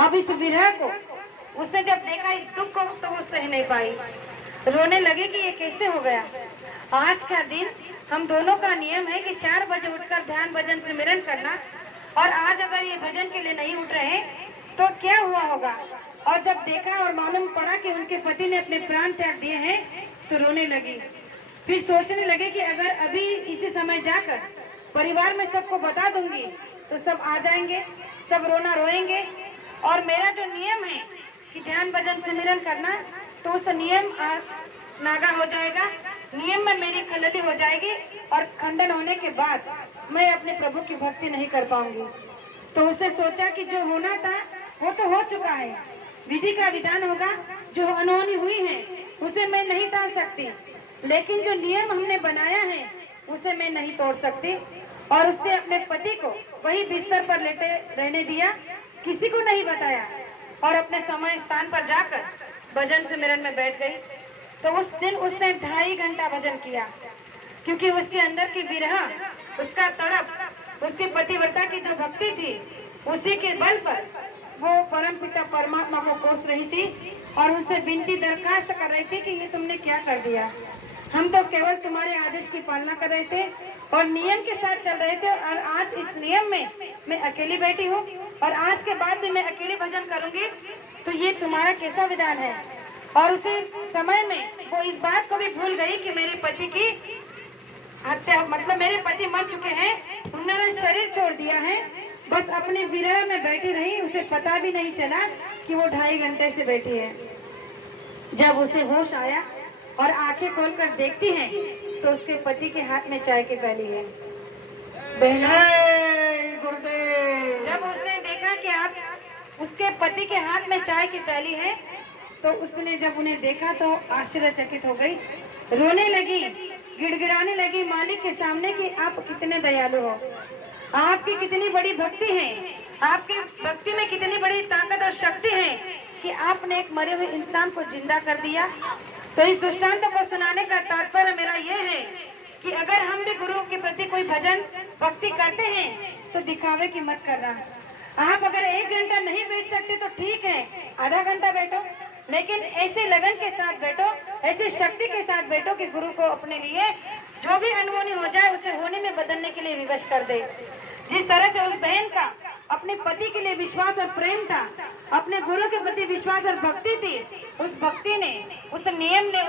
अब इस विरह को उसने जब देखा, इस दुख को, तो वो सह नहीं पाई, रोने लगी कि ये कैसे हो गया। आज का दिन हम दोनों का नियम है कि 4 बजे उठकर ध्यान भजन सिमरन करना, और आज अगर ये भजन के लिए नहीं उठ रहे तो क्या हुआ होगा। और जब देखा और मालूम पड़ा कि उनके पति ने अपने प्राण त्याग दिए हैं तो रोने लगी। फिर सोचने लगे कि अगर अभी इसी समय जाकर परिवार में सबको बता दूंगी तो सब आ जाएंगे, सब रोना रोएंगे, और मेरा जो नियम है कि ध्यान भजन सिमरन करना, तो उस नियम नागा हो जाएगा, नियम में मेरी खलती हो जाएगी, और खंडन होने के बाद मैं अपने प्रभु की भक्ति नहीं कर पाऊंगी। तो उसने सोचा कि जो होना था वो तो हो चुका है, विधि का विधान होगा, जो अनहोनी हुई है उसे मैं नहीं टाल सकती, लेकिन जो नियम हमने बनाया है उसे मैं नहीं तोड़ सकती। और उसने अपने पति को वही बिस्तर पर लेटे रहने दिया, किसी को नहीं बताया, और अपने समय स्थान पर जाकर भजन सिमरन में बैठ गई। तो उस दिन उसने 2.5 घंटा भजन किया, क्योंकि उसके अंदर की विरह, उसका तड़प, उसकी पतिव्रता की जो भक्ति थी, उसी के बल पर वो परम पिता परमात्मा को कोस रही थी और उनसे विनती दरखास्त कर रही थी कि ये तुमने क्या कर दिया। हम तो केवल तुम्हारे आदेश की पालना कर रहे थे और नियम के साथ चल रहे थे, और आज इस नियम में मैं अकेली बैठी हूँ और आज के बाद भी मैं अकेली भजन करूंगी, तो ये तुम्हारा कैसा विधान है। और उसी समय में वो इस बात को भी भूल गई कि मेरे पति की हत्या, मतलब मेरे पति मर चुके हैं, उन्होंने शरीर छोड़ दिया है, बस अपने विरह में बैठी रही, उसे पता भी नहीं चला कि वो 2.5 घंटे से बैठी है। जब उसे होश आया और आंखें खोलकर देखती है तो उसके पति के हाथ में चाय की प्याली है। बहनों, जब उसने देखा कि आप उसके पति के हाथ में चाय की प्याली है, तो उसने जब उन्हें देखा तो आश्चर्यचकित हो गई, रोने लगी, गिड़गिड़ाने लगी मालिक के सामने कि आप कितने दयालु हो, आपकी कितनी बड़ी भक्ति है, आपकी भक्ति में कितनी बड़ी ताकत और शक्ति है कि आपने एक मरे हुए इंसान को जिंदा कर दिया। तो इस दृष्टांत को सुनाने का तात्पर्य मेरा ये है कि अगर हम भी गुरु के प्रति कोई भजन भक्ति करते हैं तो दिखावे की मत करना। आप अगर 1 घंटा नहीं बैठ सकते तो ठीक है, आधा घंटा बैठो, लेकिन ऐसे लगन के साथ बैठो, ऐसी शक्ति के साथ बैठो कि गुरु को अपने लिए जो भी अनहोनी हो जाए उसे होने में बदलने के लिए विवश कर दे। जिस तरह से उस बहन का अपने पति के लिए विश्वास और प्रेम था, अपने गुरु के प्रति विश्वास और भक्ति थी, उस भक्ति ने, उस नियम ने